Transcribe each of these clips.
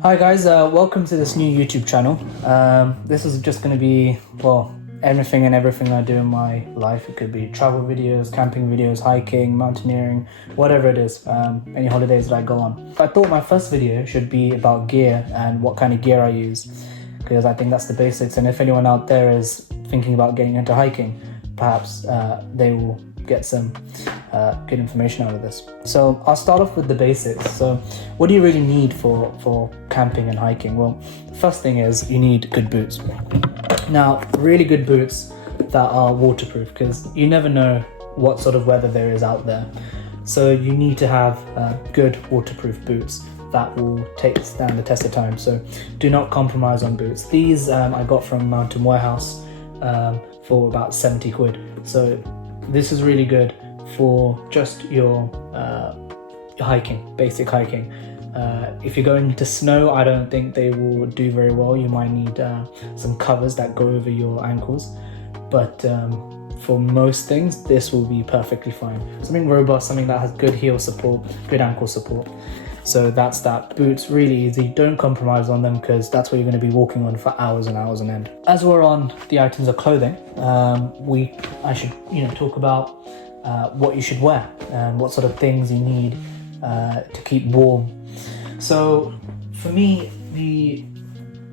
Hi guys, welcome to this new YouTube channel. This is just going to be, well, anything and everything I do in my life. It could be travel videos, camping videos, hiking, mountaineering, whatever it is, any holidays that I go on. I thought my first video should be about gear and what kind of gear I use, because I think that's the basics, and if anyone out there is thinking about getting into hiking, perhaps they will get some good information out of this. So I'll start off with the basics. So what do you really need for camping and hiking? Well, the first thing is you need good boots. Now, really good boots that are waterproof, because you never know what sort of weather there is out there. So you need to have good waterproof boots that will stand the test of time. So do not compromise on boots. These I got from Mountain Warehouse for about 70 quid. So this is really good for just your hiking, basic hiking. If you're going into snow, I don't think they will do very well. You might need some covers that go over your ankles, but for most things, this will be perfectly fine. Something robust, something that has good heel support, good ankle support. So that's that. Boots, really easy. Don't compromise on them, because that's what you're going to be walking on for hours and hours on end. As we're on the items of clothing, I should talk about what you should wear and what sort of things you need to keep warm. So for me, the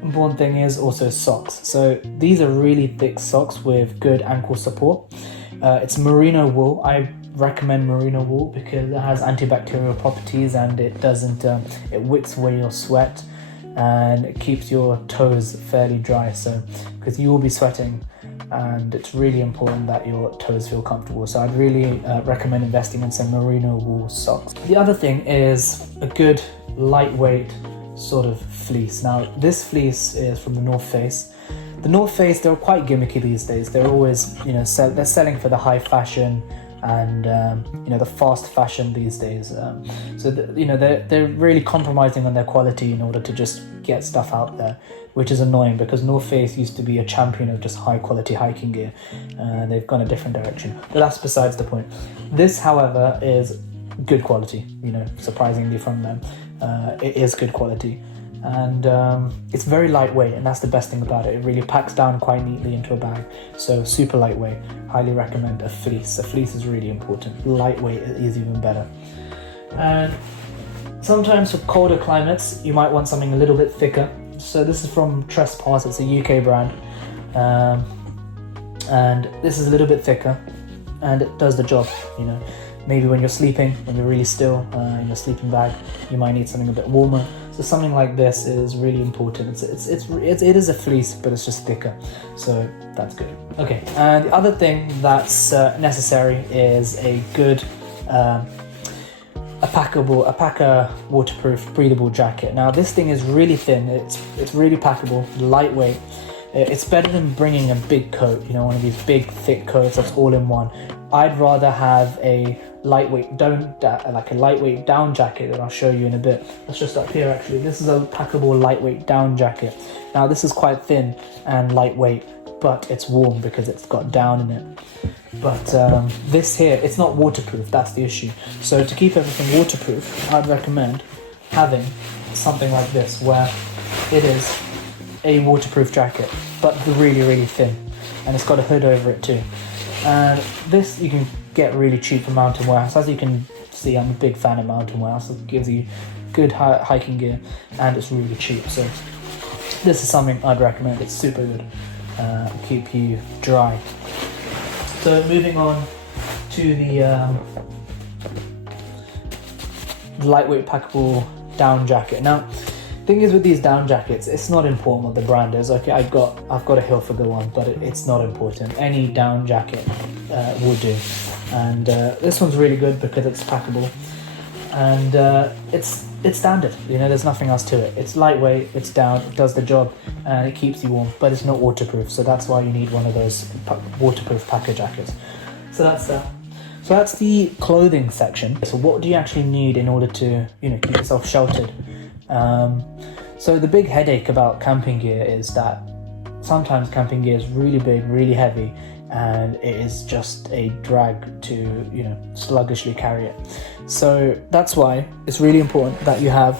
important thing is also socks. So these are really thick socks with good ankle support. It's merino wool. I recommend merino wool because it has antibacterial properties, and it doesn't it wicks away your sweat, and it keeps your toes fairly dry. So because you will be sweating, and it's really important that your toes feel comfortable. So I'd really recommend investing in some merino wool socks. The other thing is a good lightweight sort of fleece. Now this fleece is from the North Face. The North Face, they're quite gimmicky these days. They're always they're selling for the high fashion and the fast fashion these days. So they're really compromising on their quality in order to just get stuff out there, which is annoying, because North Face used to be a champion of just high quality hiking gear, and they've gone a different direction. But that's besides the point. This, however, is good quality. Surprisingly from them, it is good quality, and it's very lightweight, and that's the best thing about it. It really packs down quite neatly into a bag. So super lightweight. Highly recommend a fleece. A fleece is really important. Lightweight is even better. And sometimes for colder climates, you might want something a little bit thicker. So this is from Trespass. It's a UK brand, and this is a little bit thicker, and it does the job. Maybe when you're sleeping, when you're really still in your sleeping bag, you might need something a bit warmer. So something like this is really important. It is a fleece, but it's just thicker, so that's good. Okay, and the other thing that's necessary is a good a packer waterproof breathable jacket. Now this thing is really thin. It's really packable, lightweight. It's better than bringing a big coat, one of these big thick coats that's all in one. I'd rather have a lightweight down jacket that I'll show you in a bit. That's just up here actually. This is a packable lightweight down jacket. Now this is quite thin and lightweight, but it's warm because it's got down in it. But this here, it's not waterproof. That's the issue. So to keep everything waterproof, I'd recommend having something like this, where it is a waterproof jacket, but really, really thin, and it's got a hood over it too. And this you can get really cheap from Mountain Warehouse. As you can see, I'm a big fan of Mountain Warehouse. It gives you good hiking gear, and it's really cheap. So this is something I'd recommend. It's super good. Keep you dry. So moving on to the lightweight packable down jacket. Now, thing is with these down jackets, it's not important what the brand is. Okay, I've got a Hilfiger one, but it's not important. Any down jacket will do. And this one's really good because it's packable, and it's standard. There's nothing else to it. It's lightweight, it's down, it does the job, and it keeps you warm, but it's not waterproof. So that's why you need one of those waterproof packer jackets. So that's that. So that's the clothing section. So what do you actually need in order to keep yourself sheltered? So the big headache about camping gear is that sometimes camping gear is really big, really heavy, and it is just a drag to sluggishly carry it. So that's why it's really important that you have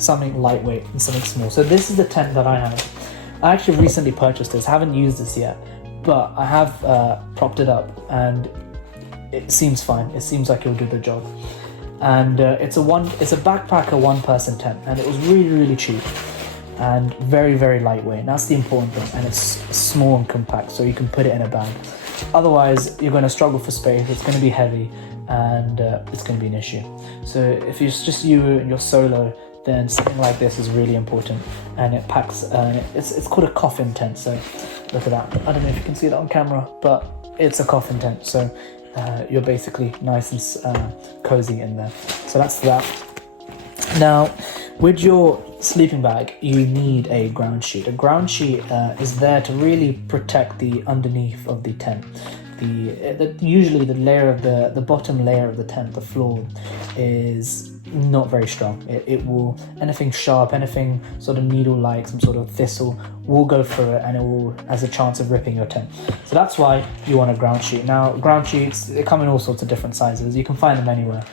something lightweight and something small. So this is the tent that I have. I actually recently purchased this, haven't used this yet, but I have propped it up and it seems fine. It seems like it'll do the job. And it's a backpacker 1-person tent, and it was really cheap and very lightweight. And that's the important thing. And it's small and compact, so you can put it in a bag. Otherwise, you're going to struggle for space. It's going to be heavy, and it's going to be an issue. So if it's just you and you're solo, then something like this is really important. And it packs. It's called a coffin tent. So look at that. I don't know if you can see that on camera, but it's a coffin tent. So you're basically nice and cozy in there. So that's that. Now, with your sleeping bag, you need a ground sheet. A ground sheet is there to really protect the underneath of the tent. Usually the bottom layer of the tent, the floor, is not very strong. It will, anything sharp, anything sort of needle-like, some sort of thistle will go through it, and it will has a chance of ripping your tent. So that's why you want a ground sheet. Now, ground sheets, they come in all sorts of different sizes. You can find them anywhere,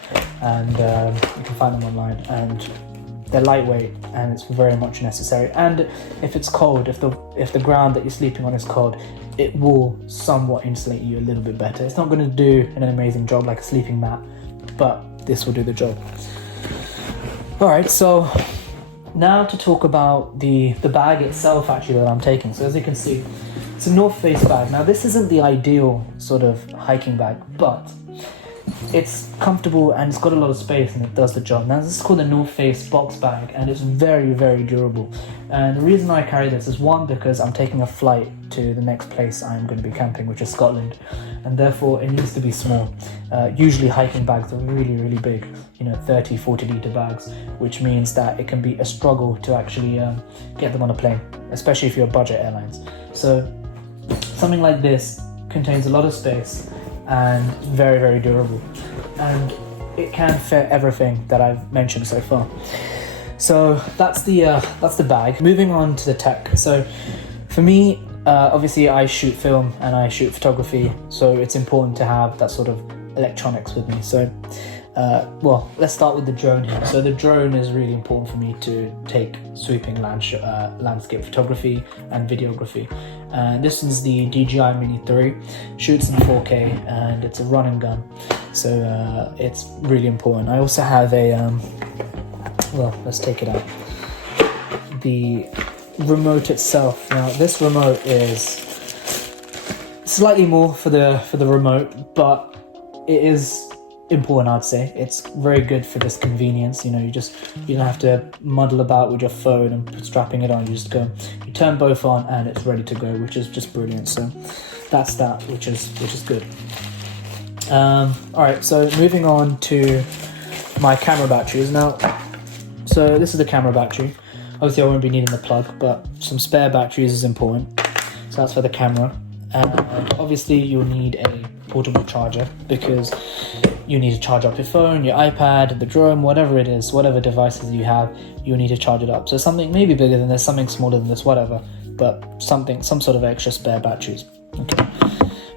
and you can find them online, and they're lightweight, and it's very much necessary. And if it's cold, if the ground that you're sleeping on is cold, it will somewhat insulate you a little bit better. It's not going to do an amazing job like a sleeping mat, but this will do the job. All right, so now to talk about the bag itself actually that I'm taking. So as you can see, it's a North Face bag. Now this isn't the ideal sort of hiking bag, but it's comfortable and it's got a lot of space and it does the job. Now this is called the North Face box bag, and it's very durable. And the reason I carry this is, one, because I'm taking a flight to the next place I'm going to be camping, which is Scotland, and therefore it needs to be small. Usually hiking bags are really big, 30-40 litre bags, which means that it can be a struggle to actually get them on a plane, especially if you're budget airlines. So something like this contains a lot of space and very durable, and it can fit everything that I've mentioned so far. So that's the bag. Moving on to the tech. So for me, obviously I shoot film and I shoot photography, so it's important to have that sort of electronics with me. So well, let's start with the drone here. So the drone is really important for me to take sweeping landscape photography and videography. And this is the DJI Mini 3, shoots in 4K, and it's a run and gun. So it's really important. I also have a, well, let's take it out. The remote itself. Now this remote is slightly more for the remote, but it is important, I'd say. It's very good for this convenience. You don't have to muddle about with your phone and strapping it on. You turn both on and it's ready to go, which is just brilliant. So that's that, which is good. All right, so moving on to my camera batteries now. So this is the camera battery. Obviously I won't be needing the plug, but some spare batteries is important. So that's for the camera. And obviously you'll need a portable charger, because you need to charge up your phone, your iPad, the drone, whatever it is, whatever devices you have, you'll need to charge it up. So something maybe bigger than this, something smaller than this, whatever, but some sort of extra spare batteries. Okay.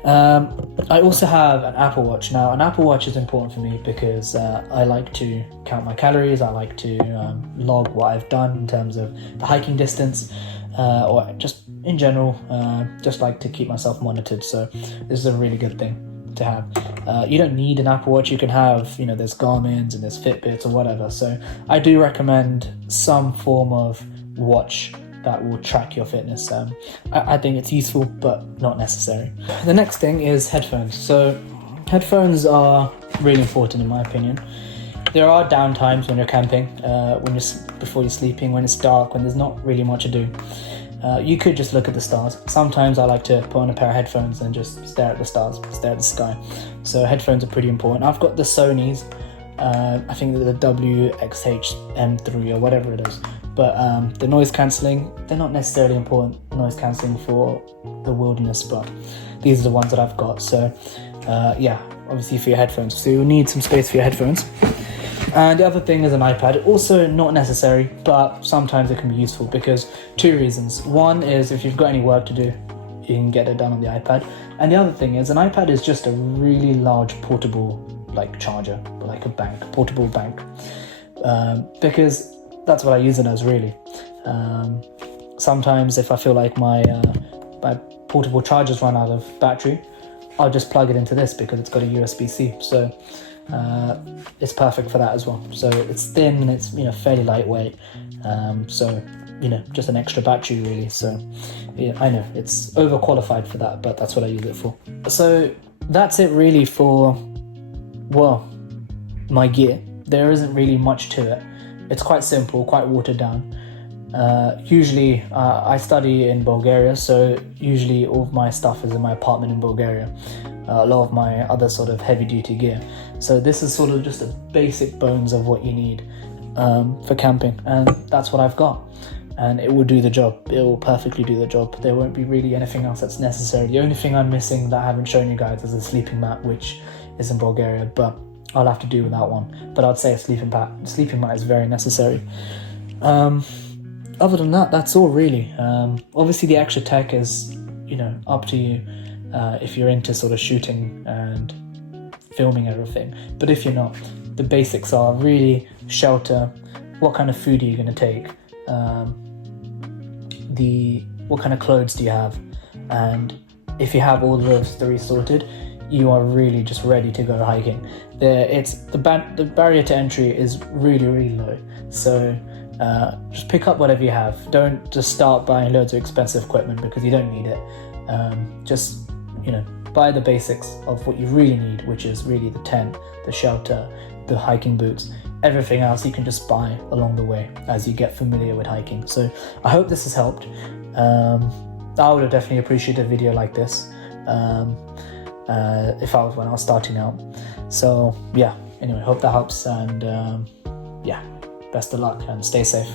I also have an Apple Watch. Now, an Apple Watch is important for me because I like to count my calories. I like to log what I've done in terms of the hiking distance, or just in general, just like to keep myself monitored. So this is a really good thing to have. You don't need an Apple Watch. You can have, there's Garmin's and there's Fitbits or whatever. So I do recommend some form of watch that will track your fitness. I think it's useful, but not necessary. The next thing is headphones. So headphones are really important in my opinion. There are down times when you're camping, before you're sleeping, when it's dark, when there's not really much to do. You could just look at the stars. Sometimes I like to put on a pair of headphones and just stare at the stars, stare at the sky. So headphones are pretty important. I've got the Sony's, I think the WXH M3 or whatever it is. But the noise cancelling, they're not necessarily important noise cancelling for the wilderness, but these are the ones that I've got. So yeah, obviously for your headphones. So you'll need some space for your headphones. And the other thing is an iPad. Also not necessary, but sometimes it can be useful because two reasons. One is if you've got any work to do, you can get it done on the iPad. And the other thing is an iPad is just a really large portable charger, like a portable bank. Because that's what I use it as, really. Sometimes if I feel like my portable charger's run out of battery, I'll just plug it into this because it's got a USB-C. So it's perfect for that as well. So it's thin and it's, fairly lightweight. So, just an extra battery really. So yeah, I know it's overqualified for that, but that's what I use it for. So that's it really for, my gear. There isn't really much to it. It's quite simple, quite watered down. Usually I study in Bulgaria, so usually all of my stuff is in my apartment in Bulgaria. A lot of my other sort of heavy duty gear. So this is sort of just the basic bones of what you need for camping, and that's what I've got. And it will do the job. It will perfectly do the job. There won't be really anything else that's necessary. The only thing I'm missing that I haven't shown you guys is a sleeping mat, which is in Bulgaria, but I'll have to do with that one. But I'd say a sleeping mat is very necessary. Other than that, that's all really. Obviously the extra tech is, up to you if you're into sort of shooting and filming everything. But if you're not, the basics are really shelter. What kind of food are you going to take? What kind of clothes do you have? And if you have all those three sorted, you are really just ready to go hiking. The barrier to entry is really, really low. So just pick up whatever you have. Don't just start buying loads of expensive equipment because you don't need it. Just buy the basics of what you really need, which is really the tent, the shelter, the hiking boots. Everything else you can just buy along the way as you get familiar with hiking. So I hope this has helped. I would have definitely appreciated a video like this if I was starting out. So yeah, anyway, hope that helps, and best of luck and stay safe.